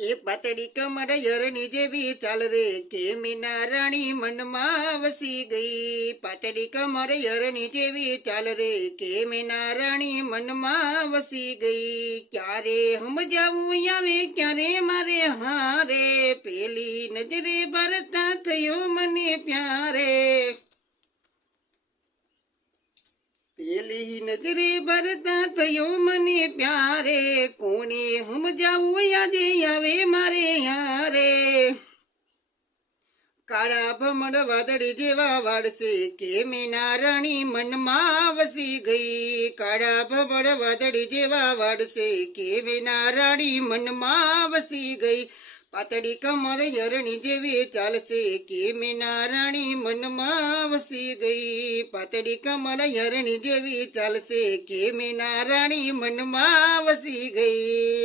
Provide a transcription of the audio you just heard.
એ પાતળી કમર યરની જેવી ચાલ રે કે મીના રાણી મનમાં વસી ગઈ પાતળી કમર યરની જેવી ચાલ રે કે મીના રાણી મનમાં વસી ગઈ ક્યારે સમજાવું આવે ક્યારે મારે હારે પેલી નજરે ભરતા થયો મને પ્યારે પેલી નજરે ભરતા થયો મને પ્યારે કોને સમજાવું યાદે આવે મારે યારે કાળા ભમર વાદળી જેવા વાળશે કે મીના રાણી મનમાં વસી ગઈ કાળા ભમર વાદળી જેવા વાળશે કે મીના રાણી મનમાં વસી ગઈ પાતળી કમર યરની જેવી ચાલશે કે મીના રાણી મનમાં વસી ગઈ પાતળી કમર યરની જેવી ચાલશે કે મીના રાણી મનમાં વસી ગઈ